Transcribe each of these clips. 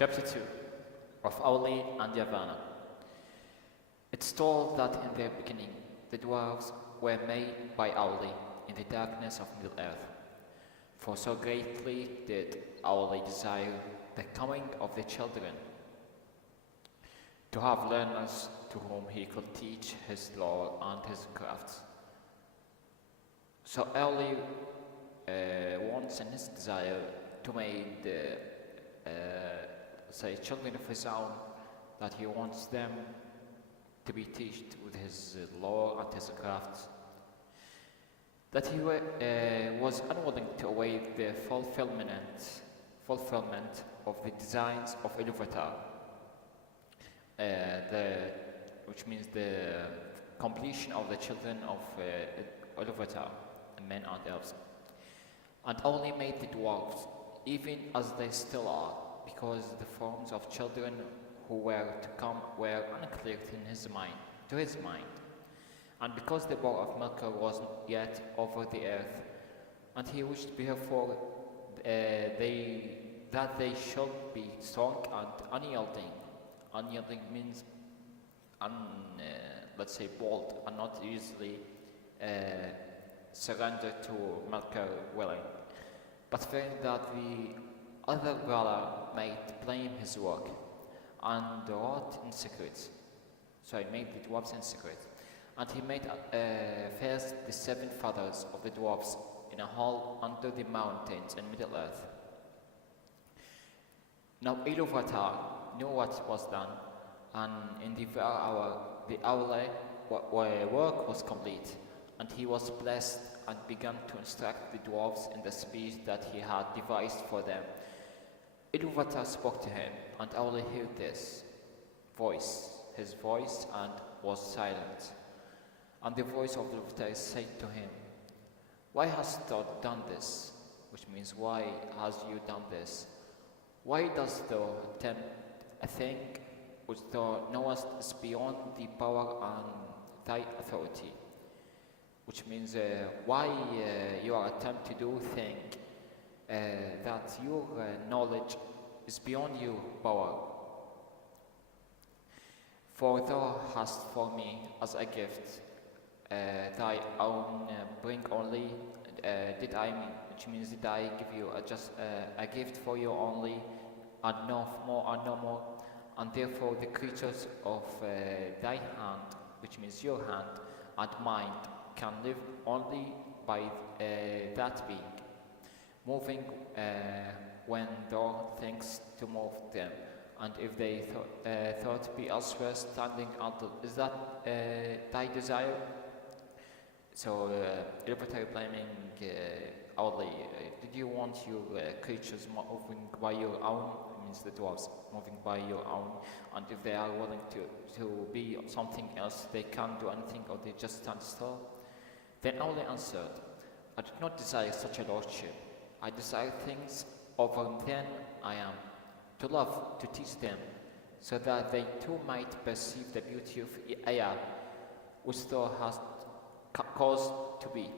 Chapter 2 of Aulë and Yavanna. It's told that in the beginning the dwarves were made by Aulë in the darkness of Middle-earth. For so greatly did Aulë desire the coming of the children, to have learners to whom he could teach his lore and his crafts. So Aulë wants in his desire to make children of his own, that he wants them to be taught with his lore and his crafts, that he was unwilling to await the fulfillment of the designs of Ilúvatar, which means the completion of the children of Ilúvatar, men and elves, and only made the dwarves, even as they still are, because the forms of children who were to come were unclear to his mind, and because the bow of Melkor wasn't yet over the earth, and he wished therefore that they should be strong and unyielding. Unyielding means bold, and not easily surrender to Melkor willing, but fearing that the other brother might blame his work, and wrought in secret. So he made the dwarves in secret. And he made first the 7 fathers of the dwarves in a hall under the mountains in Middle-earth. Now Ilúvatar knew what was done, and in the very hour the Aulë work was complete, and he was blessed and began to instruct the dwarves in the speech that he had devised for them. Ilúvatar spoke to him, and Aulë heard his voice, and was silent. And the voice of Ilúvatar said to him, "Why hast thou done this?" Which means, why hast you done this? Why dost thou attempt a thing which thou knowest is beyond the power and thy authority? Which means, why you are attempt to do thing that your knowledge is beyond your power. For thou hast for me as a gift thy own bring only, which means did I give you a gift for you only, and no more, and therefore the creatures of thy hand, which means your hand, and mine, can live only by that being, moving when thou thinkst to move them, and if they thought be elsewhere standing until, is that thy desire? So Ilúvatar blaming Aulë, did you want your creatures moving by your own? It means the dwarves moving by your own, and if they are willing to be something else, they can't do anything, or they just stand still? Then Aulë answered, I do not desire such a lordship. I desire things over than I am, to love, to teach them, so that they too might perceive the beauty of Ea, which thou hast caused to be.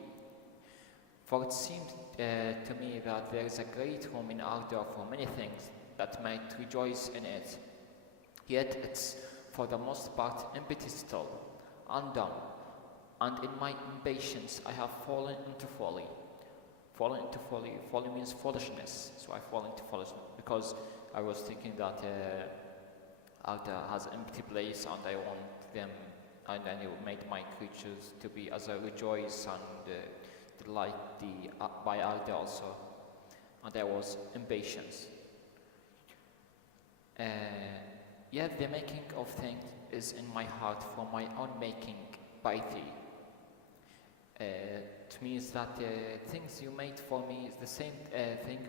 For it seems to me that there is a great room in order for many things that might rejoice in it. Yet it's for the most part empty still, undone, and in my impatience I have fallen into folly. Folly means foolishness, so I fall into foolishness, because I was thinking that Aulë has an empty place, and I want them, and I made my creatures to be as a rejoice and delight by Aulë also, and I was impatient. Yet the making of things is in my heart for my own making by thee. It means that things you made for me is the same thing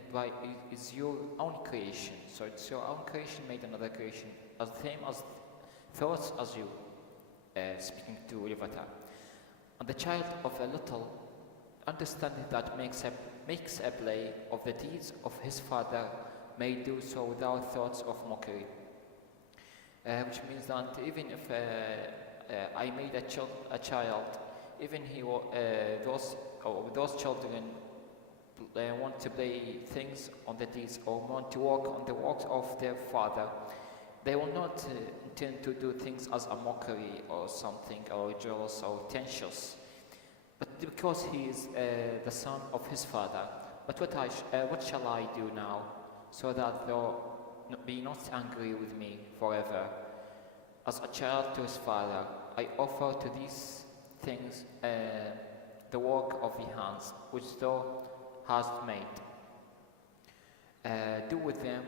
is your own creation. So it's your own creation made another creation, as the same as thoughts as you, speaking to Ilúvatar. And the child of a little understanding that makes a play of the deeds of his father may do so without thoughts of mockery. Which means that even if I made a child, even those children want to play things on the deeds or want to walk on the works of their father, they will not intend to do things as a mockery or something, or jealous or tensions, but because he is the son of his father. But what shall I do now, so that thou be not angry with me forever? As a child to his father, I offer to these things the work of the hands, which thou hast made. Do with them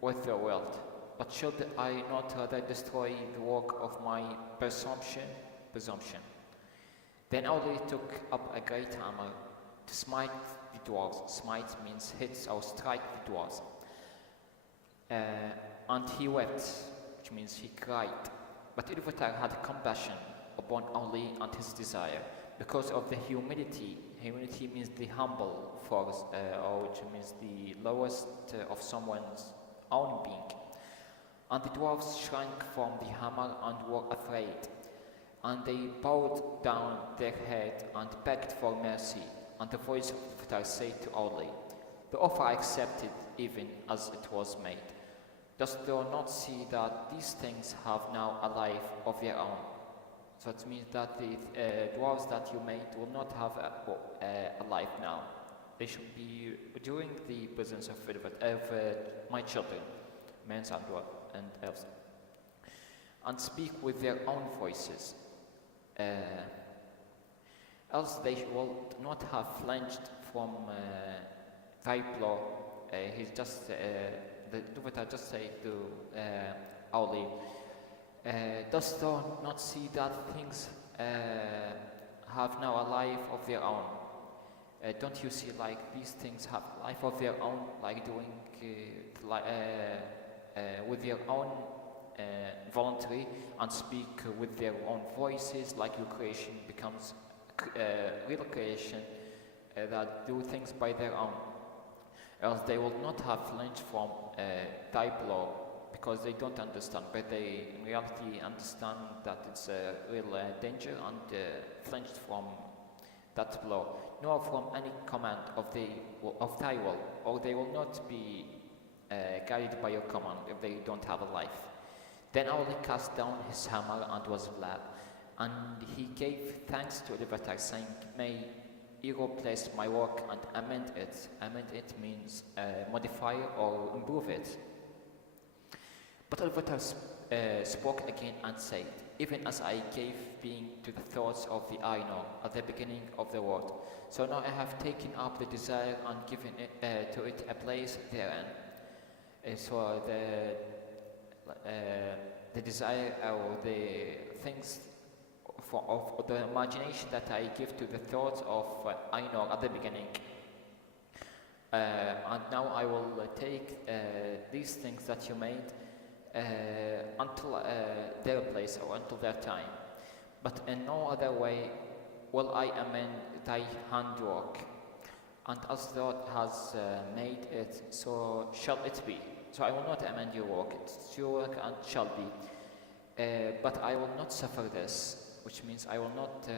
what thou wilt. But should I not rather destroy the work of my presumption? Then Aulë took up a great hammer to smite the dwarves. Smite means hit or strike the dwarves. And he wept, which means he cried. But Ilúvatar had compassion upon Aulë and his desire, because of the humility. Humility means the humble force, or which means the lowest of someone's own being. And the dwarves shrank from the hammer and were afraid. And they bowed down their head and begged for mercy. And the voice of Ilúvatar said to Aulë, the offer I accepted, even as it was made. Dost thou not see that these things have now a life of their own? So it means that the dwarves that you made will not have a life now. They should be during the presence of my children, men and dwarves and elves, and speak with their own voices. Else they will not have flinched from thy blow. The Ilúvatar just say to Aulë, dost thou not see that things have now a life of their own? Don't you see, like, these things have life of their own, like doing with their own voluntary, and speak with their own voices, like your creation becomes real creation that do things by their own. Else they will not have flinched from thy blow, because they don't understand, but they in reality understand that it's a real danger, and flinched from that blow, nor from any command of thy will, or they will not be guided by your command if they don't have a life. Then Aulë cast down his hammer and was glad, and he gave thanks to Ilúvatar, saying, may Ero bless my work and amend it. Amend it means modify or improve it. But Ilúvatar spoke again and said, even as I gave being to the thoughts of the Ainur at the beginning of the world, so now I have taken up the desire and given it, to it a place therein. So the desire or the things of the imagination that I give to the thoughts of Ainur at the beginning. And now I will take these things that you made until their place or until their time. But in no other way will I amend thy handwork. And as thou hast made it, so shall it be. So I will not amend your work, it's your work and shall be. But I will not suffer this, which means I will not,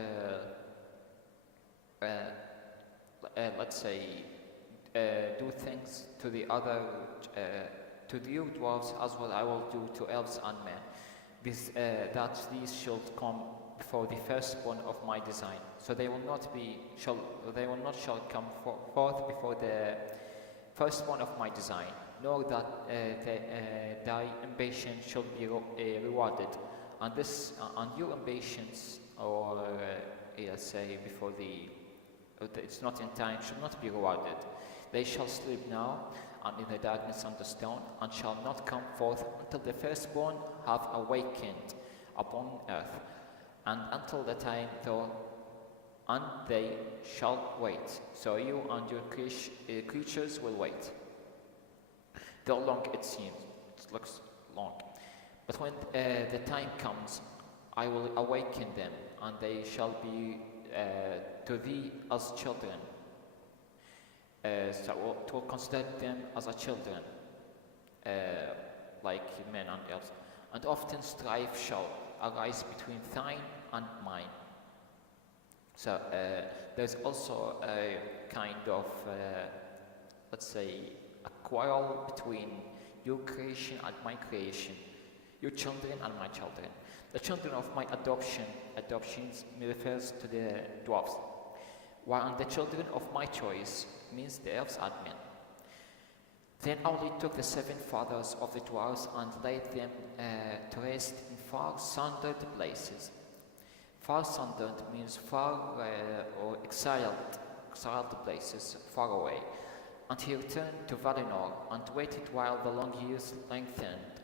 let's say, do things to the other, to the dwarves as well I will do to elves and men, that these should come before the firstborn of my design. So they will not come forth before the firstborn of my design, nor that thy ambition shall be rewarded. And this, and your ambitions, or let's say before it's not in time, shall not be rewarded. They shall sleep now, and in the darkness under stone, and shall not come forth until the firstborn have awakened upon earth, and until the time and they shall wait. So you and your creatures will wait. Though long it seems, it looks long. But when the time comes, I will awaken them, and they shall be to thee as children. So to consider them as a children, like men and elves. And often strife shall arise between thine and mine. So there's also a kind of let's say, a quarrel between your creation and my creation, your children and my children. The children of my adoptions refers to the dwarves, while the children of my choice means the elves and men. Then Aulë took the 7 fathers of the dwarves and laid them to rest in far sundered places. Far sundered means far or exiled places, far away. And he returned to Valinor and waited while the long years lengthened.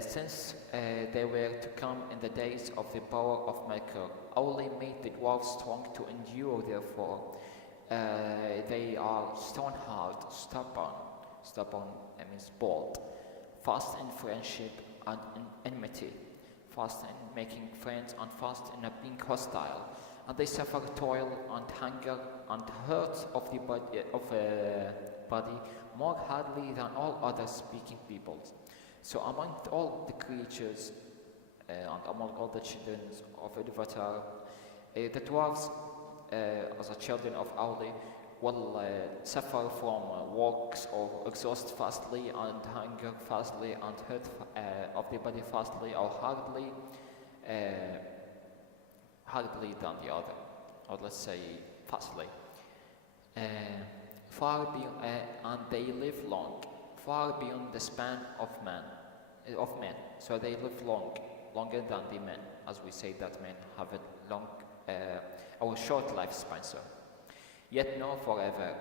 Since they were to come in the days of the power of Melkor, Aulë made the dwarves strong to endure, therefore. They are stone-hard, stubborn means bold, fast in friendship and in enmity, fast in making friends and fast in being hostile, and they suffer toil and hunger and hurt of the body more hardly than all other speaking peoples. So among all the creatures and among all the children of Iluvatar, the dwarves, as the children of Aulë, will suffer from walks or exhaust fastly and hunger fastly and hurt of the body fastly or hardly than the other, or let's say fastly. And they live long, far beyond the span of men. So they live longer than the men, as we say that men have a long or short lifespan. So, yet no forever.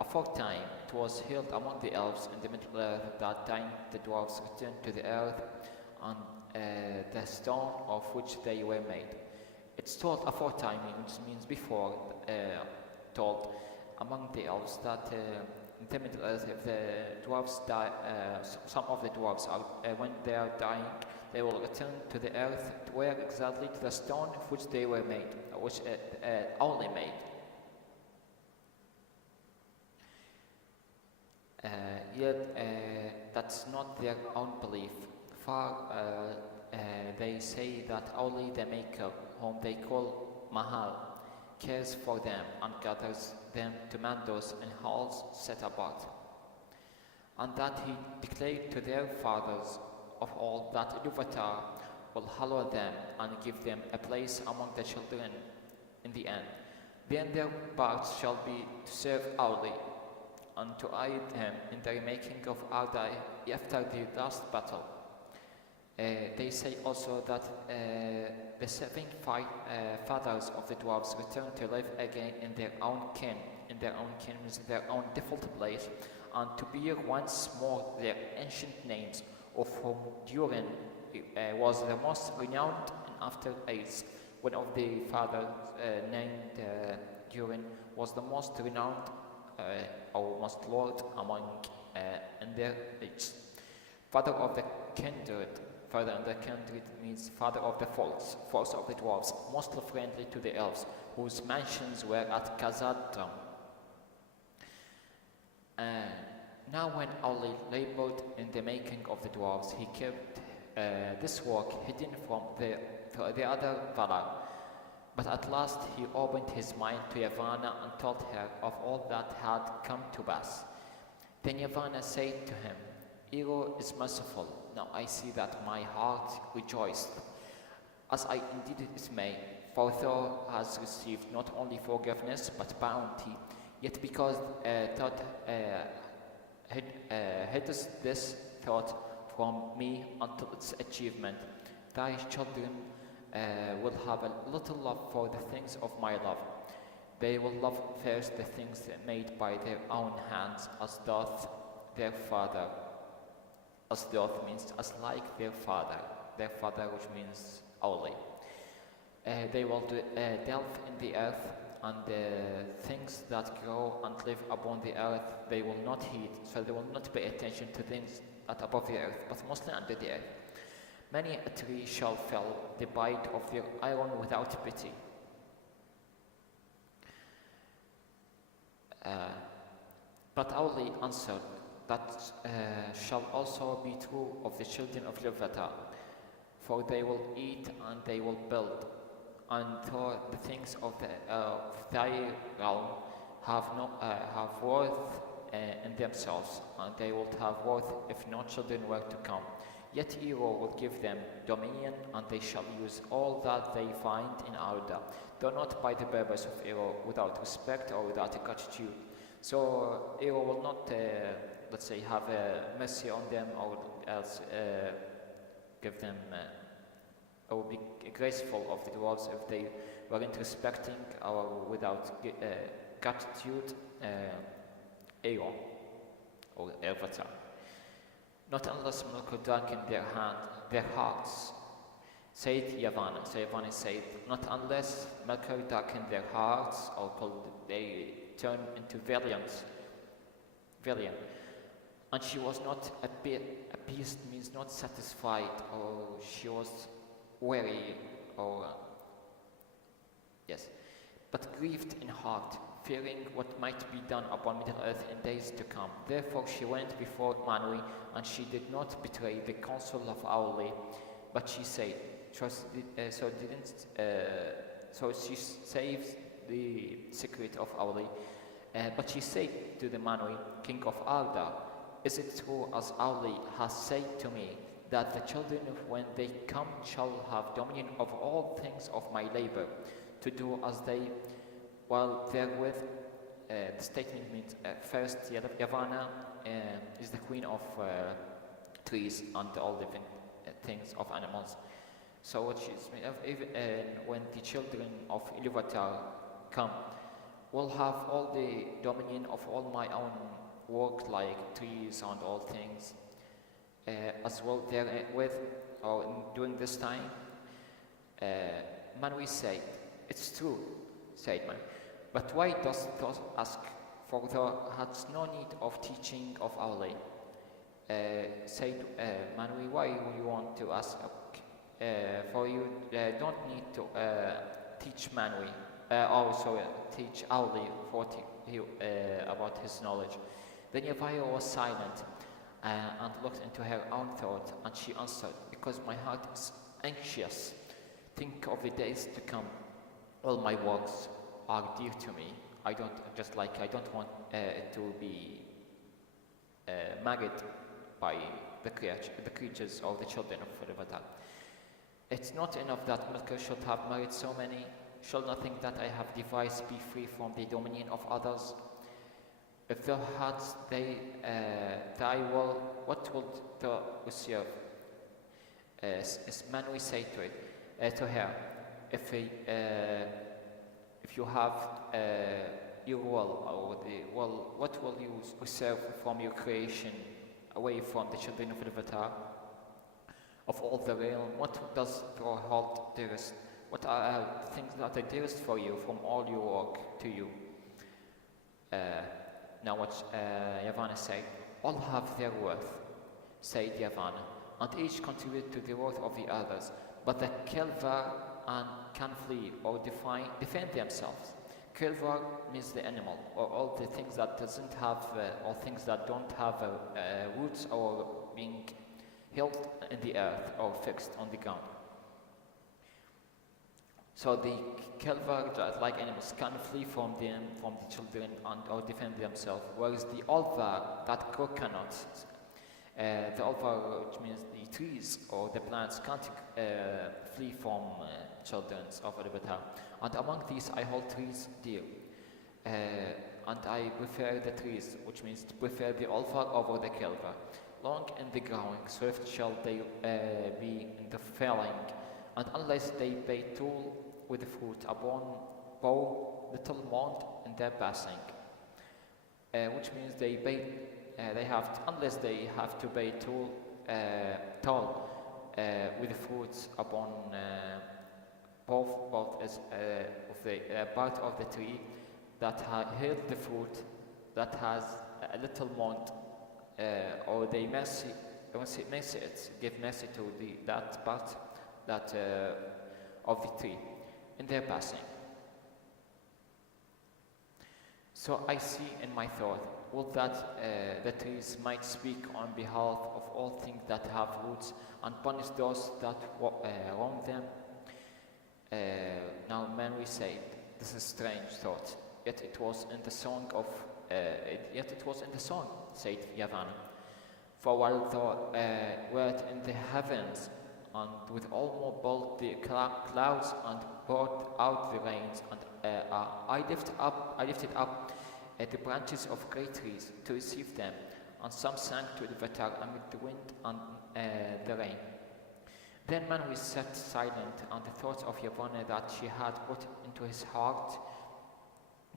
Aforetime it was held among the elves in the Middle Earth. That time the dwarves returned to the earth and the stone of which they were made. It's told aforetime, which means before, told among the elves that in the Middle Earth, if the dwarves die, some of the dwarves are, when they are dying, they will return to the earth, to where exactly to the stone of which they were made, which Aulë made. Yet that's not their own belief. They say that Aulë the Maker, whom they call Mahal, cares for them and gathers them to mandos in halls set apart, and that he declared to their fathers of all that Iluvatar will hallow them and give them a place among the children in the end. Then their parts shall be to serve Aulë and to aid him in the remaking of Ardai after the last battle. They say also that the 7 fathers of the dwarves return to live again in their own kin, means their own default place, and to bear once more their ancient names, of whom Durin was the most renowned in after ages. One of the fathers named Durin was the most renowned or most lord among in their age. Father of the kindred. Father of the kindred means father of the force of the dwarves, mostly friendly to the elves, whose mansions were at Khazad-dûm. Now when Aulë labored in the making of the dwarves, he kept this work hidden from the other Valar. But at last he opened his mind to Yavanna and told her of all that had come to pass. Then Yavanna said to him, "Ero is merciful. Now I see that my heart rejoiced, as I indeed it may, for thou hast received not only forgiveness but bounty. Yet because thou hidest this thought from me until its achievement, thy children will have a little love for the things of my love. They will love first the things made by their own hands, as doth their father." As doth means as like their father, which means Aulë. They will delve in the earth, and the things that grow and live upon the earth they will not heed, so they will not pay attention to things that above the earth, but mostly under the earth. Many a tree shall fell the bite of their iron without pity. But Aulë answered, "That shall also be true of the children of Iluvatar, for they will eat and they will build, and though the things of thy realm have worth in themselves, and they will have worth if no children were to come. Yet Ero will give them dominion, and they shall use all that they find in Aulë, though not by the purpose of Ero, without respect or without gratitude. So Ero will not, let's say, have mercy on them, or else give them, or be graceful of the dwarves if they weren't respecting or without gratitude Ero or Avatar. Not unless Melkor darkened their hearts, said Yavanna. So Yavanna said, not unless Melkor darkened their hearts, or they turned into Valinor. And she was not appeased, means not satisfied, or she was weary, or yes, but grieved in heart, fearing what might be done upon Middle Earth in days to come. Therefore she went before Manwë, and she did not betray the counsel of Aulë, but she said, so she saved the secret of Aulë, but she said to the Manwë, king of Arda, is it true as Aulë has said to me, that the children when they come shall have dominion over all things of my labor, to do as they while therewith, the statement means first Yavanna is the queen of trees and all living things of animals. So what she's even when the children of Ilúvatar come, will have all the dominion of all my own work, like trees and all things, as well therewith, or during this time. Manwë said, it's true, said Manwë. But why dost thou ask? For thou hadst no need of teaching of Aulë. Said Manwë, why would you want to ask? For you don't need to teach Manwë, also teach Aulë about his knowledge. Then Yavanna was silent and looked into her own thought, and she answered, because my heart is anxious. Think of the days to come. All my works are dear to me. I don't want it to be married by the creatures or the children of Ilúvatar. It's not enough that Melkor should have married so many. Shall nothing that I have devised be free from the dominion of others? If thou hadst thy will, what wilt thou reserve? As Manwë said to her, if you have your will, or what will you reserve from your creation away from the children of Ilúvatar? Of all the realm, what does thou hold dearest? What are things that are dearest for you from all your work to you? Now what Yavanna said, all have their worth, said Yavanna, and each contribute to the worth of the others, but the j.r.r can flee or defend themselves. j.r.r means the animal, or all the things that doesn't have, or things that don't have roots or being held in the earth or fixed on the ground. So the j.r.r, like animals, can flee from them, from the children, or defend themselves, whereas the Aulë, that crow cannot. The Aulë, which means the trees or the plants, can't flee from children of Ilúvatar. And among these I hold trees dear, and I prefer the trees, which means to prefer the Aulë over the j.r.r. Long in the growing, swift shall they be in the felling, and unless they bear toil with the fruit upon bow little mound in their passing, which means unless they have to bear toil with the fruits upon both as of the part of the tree that held the fruit, that has a little mound, or they give mercy to that part that of the tree in their passing. So I see in my thought, would that the trees might speak on behalf of all things that have roots, and punish those that wrong them. Now Manwë said, this is strange thought. yet it was in the song, said Yavanna. For while thou wert in the heavens, and with all more bold the clouds, and poured out the rains, and I lifted up the branches of great trees to receive them, and some sank to the water amid the wind and the rain. Then Manwë sat silent, and the thoughts of Yavanna that she had put into his heart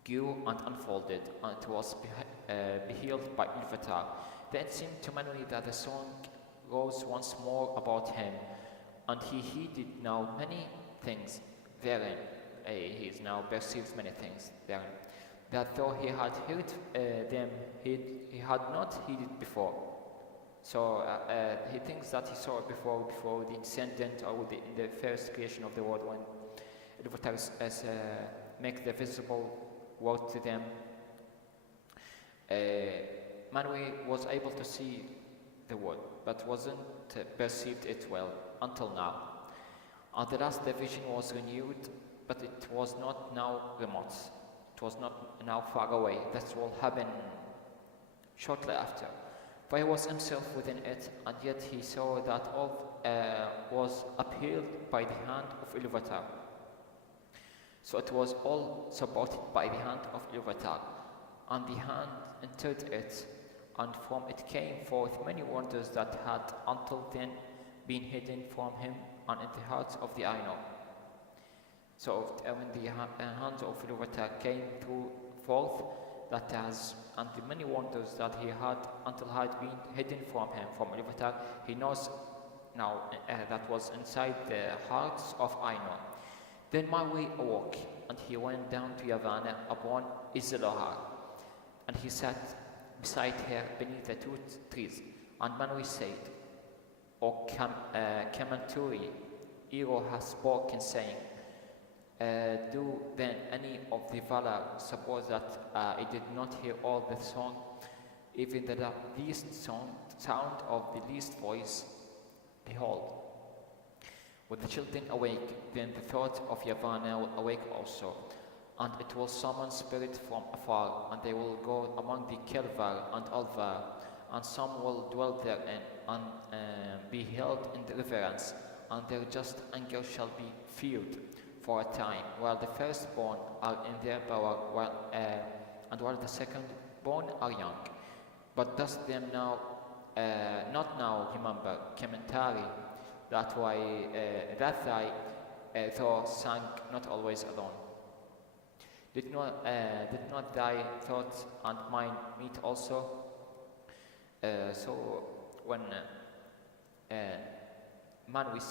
grew and unfolded, and it was beheld by Ilúvatar. Then it seemed to Manwë that the song rose once more about him, and he heeded now many things therein. He is now perceives many things therein, that though he had heard them, he had not heeded before. So he thinks that he saw it before the descendant, or in the first creation of the world, when Ilúvatar make the visible word to them. Manwë was able to see the word, but wasn't perceived it well until now. And the last the vision was renewed, but it was not now remote. It was not now far away. That will happen shortly after. For he was himself within it, and yet he saw that all was upheld by the hand of Ilúvatar. So it was all supported by the hand of Ilúvatar, and the hand entered it, and from it came forth many wonders that had until then been hidden from him and in the hearts of the Ainur. So when the hands of Ilúvatar came forth, that has, and the many wonders that he had until had been hidden from him, from Ilúvatar, he knows now that was inside the hearts of Ainur. Then Manwë awoke, and he went down to Yavanna upon j.r.r, and he sat beside her beneath the two trees. And Manwë said, O Kementuri, Ero has spoken, saying, do then any of the Valar suppose that I did not hear all the song, even the least sound of the least voice? Behold, when the children awake, then the thought of Yavanna will awake also, and it will summon spirits from afar, and they will go among the Kelvar and Alvar, and some will dwell therein, and be held in reverence, and their just anger shall be feared for a time, while the firstborn are in their power, and while the secondborn are young. But does them now, not now remember, Kementari, that thy thou sang not always alone. Did not thy thoughts and mine meet also? So when Manwë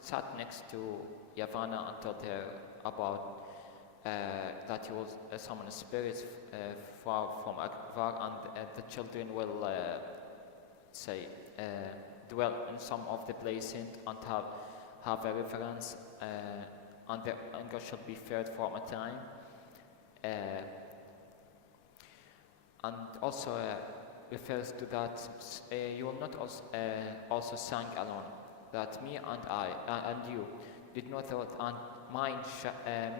sat next to Yavanna and told her about that he will summon spirits far from Akbar, and the children will dwell in some of the places and have a reference, and their anger shall be feared for a time. And also refers to that you will not also sing alone, that me and I and you did not thought and mine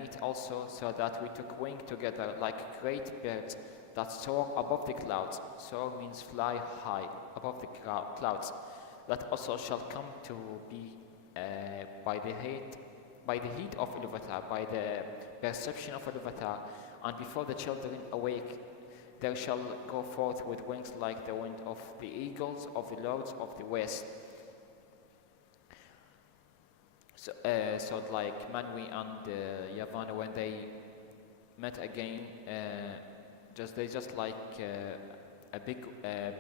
meet also, so that we took wing together like great birds that soar above the clouds. Soar means fly high above the clouds. That also shall come to be by the heed of Ilúvatar, by the perception of Ilúvatar, and before the children awake, there shall go forth with wings like the wind of the eagles of the lords of the west. So like Manwë and Yavanna, when they met again, they just like a big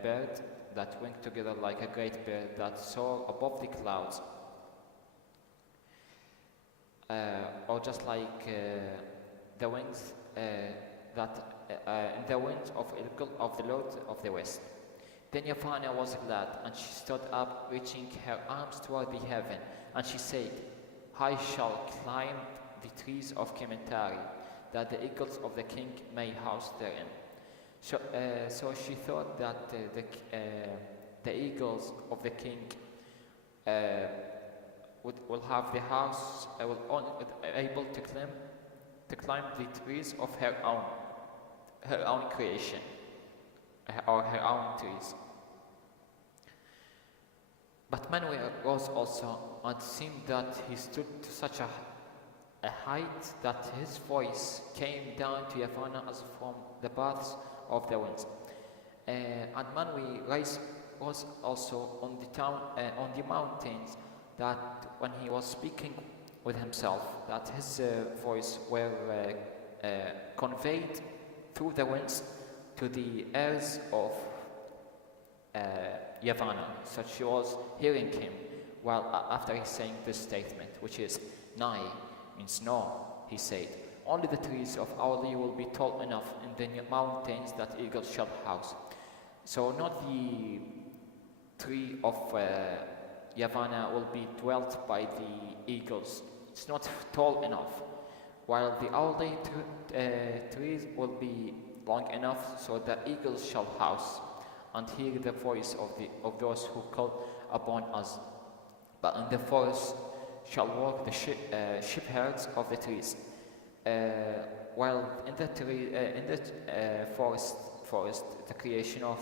bird that winged together like a great bird that soar above the clouds, or just like the wings that in the winds of the Lord of the West. Then Yavanna was glad, and she stood up, reaching her arms toward the heaven, and she said, I shall climb the trees of Kementari, that the eagles of the king may house therein. So she thought that the eagles of the king will have the house, able to climb the trees of her own. her own creation, or her own trees. But Manwë rose also, and seemed that he stood to such a height that his voice came down to Yavanna as from the paths of the winds. And Manwë was also on the mountains, that when he was speaking with himself, that his voice were conveyed through the winds to the ears of Yavanna. So she was hearing him while after he's saying this statement, which is "Nigh" means no. He said, "Only the trees of Aulë will be tall enough in the mountains that eagles shall house." So not the tree of Yavanna will be dwelt by the eagles. It's not tall enough, while the Aulë trees will be long enough so that eagles shall house and hear the voice of those who call upon us. But in the forest shall walk the shepherds of the trees, while in the forest, the creation of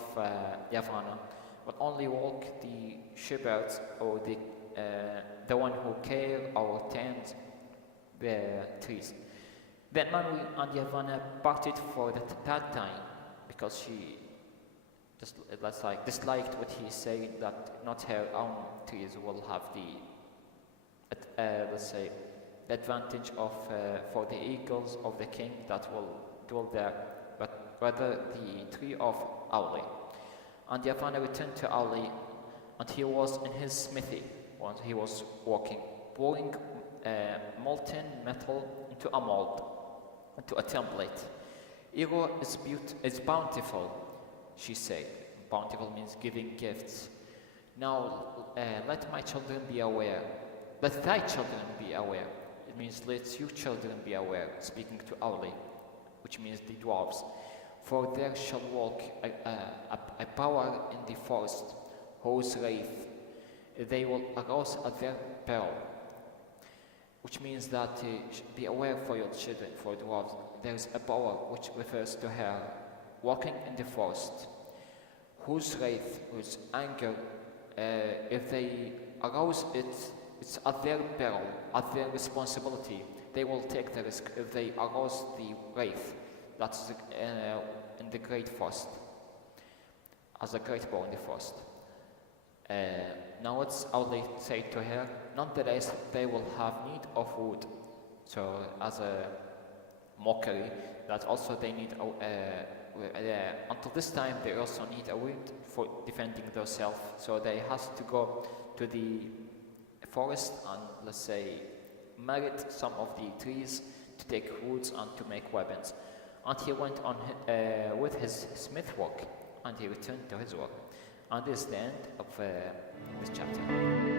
Yavanna will only walk the shepherds, or the one who care or tend the trees. Then Manwë and Yavanna parted for that time, because she just disliked what he said, that not her own trees will have the the advantage of for the eagles of the king that will dwell there, but rather the tree of Aulë. And Yavanna returned to Aulë, and he was in his smithy, and he was working, pouring molten metal into a mold, into a template. "Iro is bountiful," she said. Bountiful means giving gifts. "Now let my children be aware. Let thy children be aware." It means let you children be aware, speaking to Aulë, which means the dwarves. "For there shall walk a power in the forest, whose wraith they will arouse at their peril." Which means that be aware for your children, for dwarves. There is a power which refers to her walking in the forest, whose wraith, whose anger, if they arouse it, it's at their peril, at their responsibility. They will take the risk if they arouse the wraith. That's in the great forest, as a great power in the forest. Now it's Aulë said to her, "Nonetheless, they will have need of wood." So as a mockery, that also they need, until this time, they also need a wood for defending themselves. So they has to go to the forest and, let's say, merit some of the trees to take woods and to make weapons. And he went on with his smith work, and he returned to his work. And this is the end of this chapter.